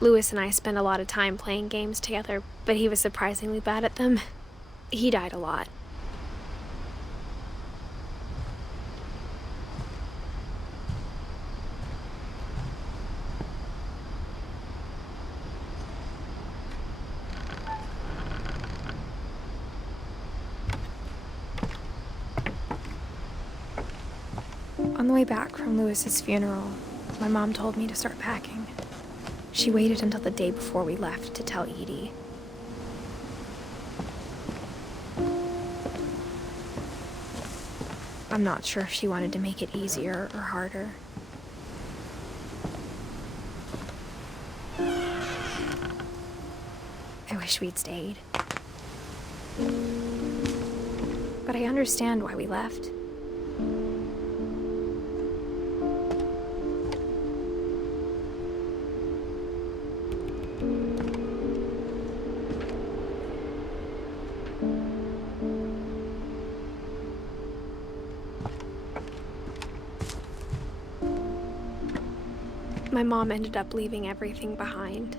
Lewis and I spent a lot of time playing games together, but he was surprisingly bad at them. He died a lot. On the way back from Lewis's funeral, my mom told me to start packing. She waited until the day before we left to tell Edie. I'm not sure if she wanted to make it easier or harder. I wish we'd stayed. But I understand why we left. My mom ended up leaving everything behind.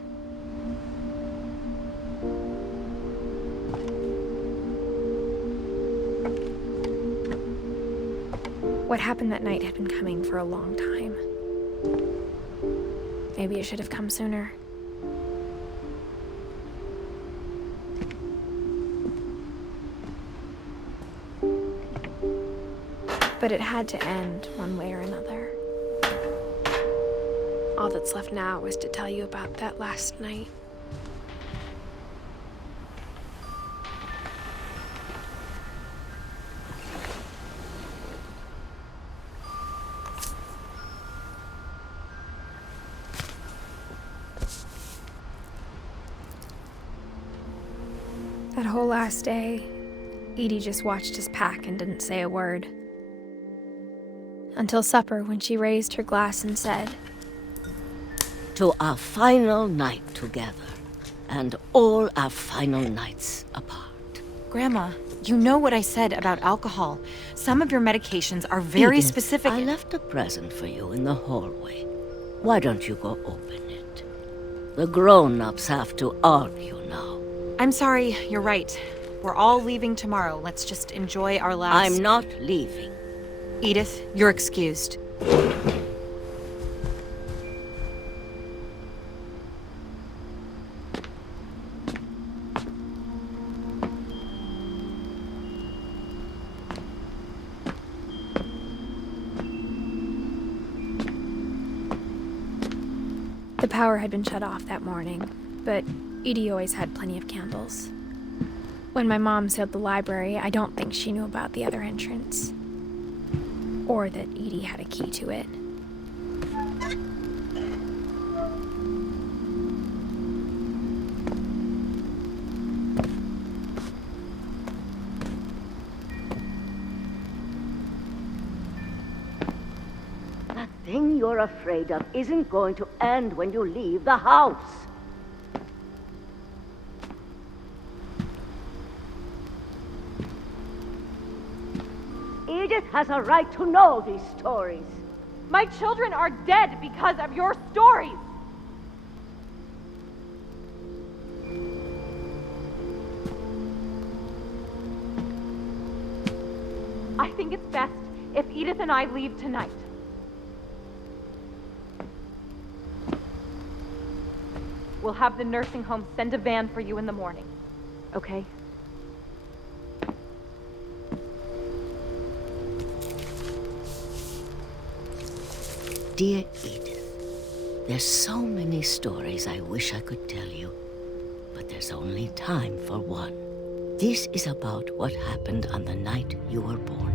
What happened that night had been coming for a long time. Maybe it should have come sooner. But it had to end one way or another. All that's left now is to tell you about that last night. That whole last day, Edie just watched us pack and didn't say a word. Until supper, when she raised her glass and said, "To our final night together, and all our final nights apart." Grandma, you know what I said about alcohol. Some of your medications are very Edith, specific. I left a present for you in the hallway. Why don't you go open it? The grown-ups have to argue now. I'm sorry, you're right. We're all leaving tomorrow. Let's just enjoy our last... I'm not leaving. Edith, you're excused. the power had been shut off that morning, but Edie always had plenty of candles. When my mom sealed the library, I don't think she knew about the other entrance. Or that Edie had a key to it. That thing you're afraid of isn't going to end when you leave the house. Edith has a right to know these stories. My children are dead because of your stories! I think it's best if Edith and I leave tonight. We'll have the nursing home send a van for you in the morning, okay? Dear Edith, there's so many stories I wish I could tell you, but there's only time for one. This is about what happened on the night you were born.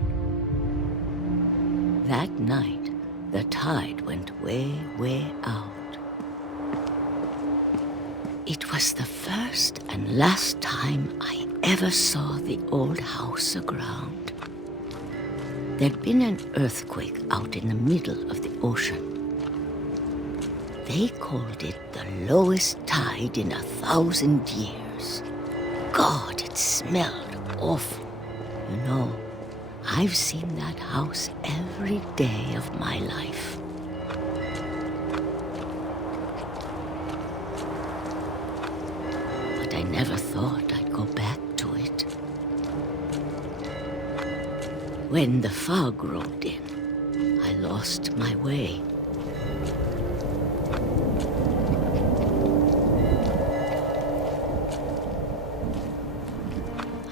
That night, the tide went way, way out. It was the first and last time I ever saw the old house aground. There'd been an earthquake out in the middle of the ocean. They called it the lowest tide in 1,000 years. God, it smelled awful. You know, I've seen that house every day of my life. when the fog rolled in, I lost my way.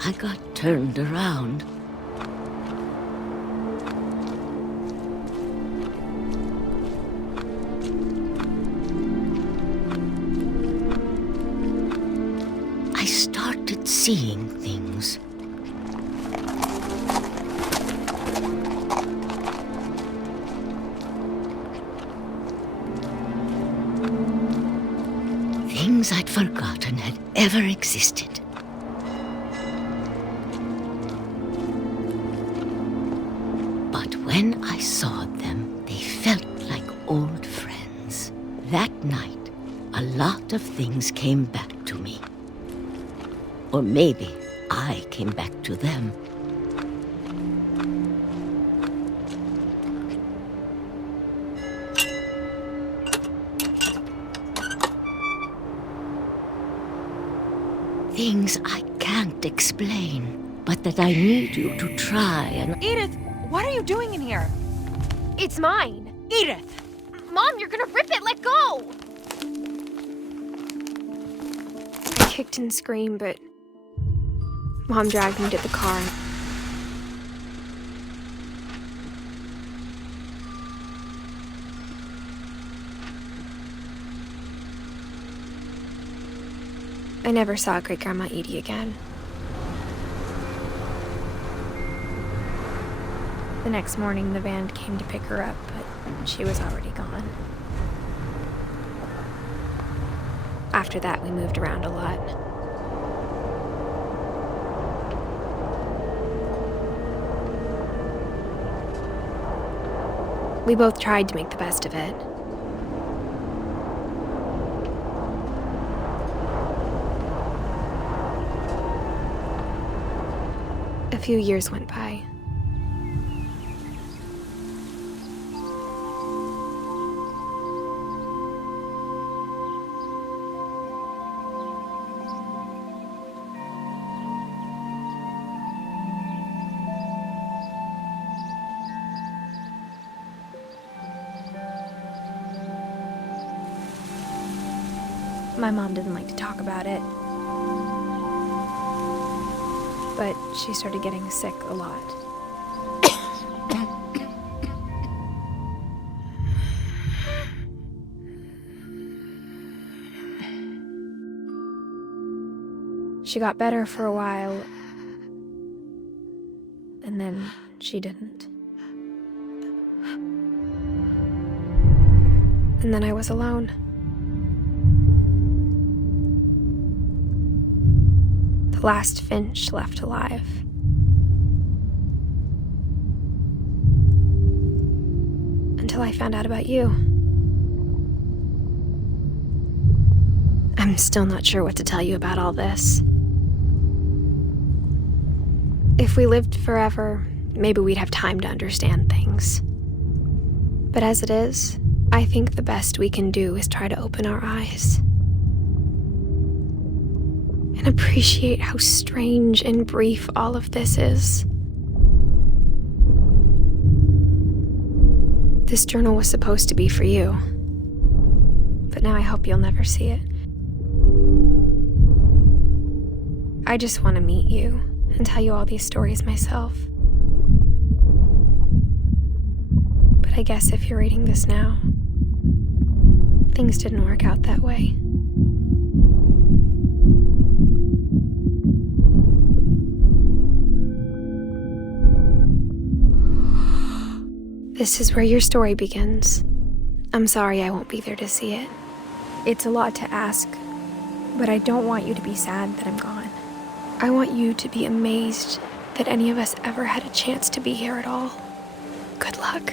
I got turned around. I started seeing things. Things I'd forgotten had ever existed. But when I saw them, they felt like old friends. That night, a lot of things came back to me. Or maybe I came back to them. Things I can't explain, but that I need you to try and... Edith, what are you doing in here? It's mine. Edith! Mom, you're gonna rip it! Let go! I kicked and screamed, but Mom dragged me to the car. I never saw Great-Grandma Edie again. The next morning, the van came to pick her up, but she was already gone. After that, we moved around a lot. We both tried to make the best of it. A few years went by. My mom didn't like to talk about it, but she started getting sick a lot. She got better for a while, and then she didn't. And then I was alone. The last Finch left alive. Until I found out about you. I'm still not sure what to tell you about all this. If we lived forever, maybe we'd have time to understand things. But as it is, I think the best we can do is try to open our eyes. And appreciate how strange and brief all of this is. This journal was supposed to be for you. But now I hope you'll never see it. I just want to meet you and tell you all these stories myself. But I guess if you're reading this now, things didn't work out that way. This is where your story begins. I'm sorry I won't be there to see it. It's a lot to ask, but I don't want you to be sad that I'm gone. I want you to be amazed that any of us ever had a chance to be here at all. Good luck.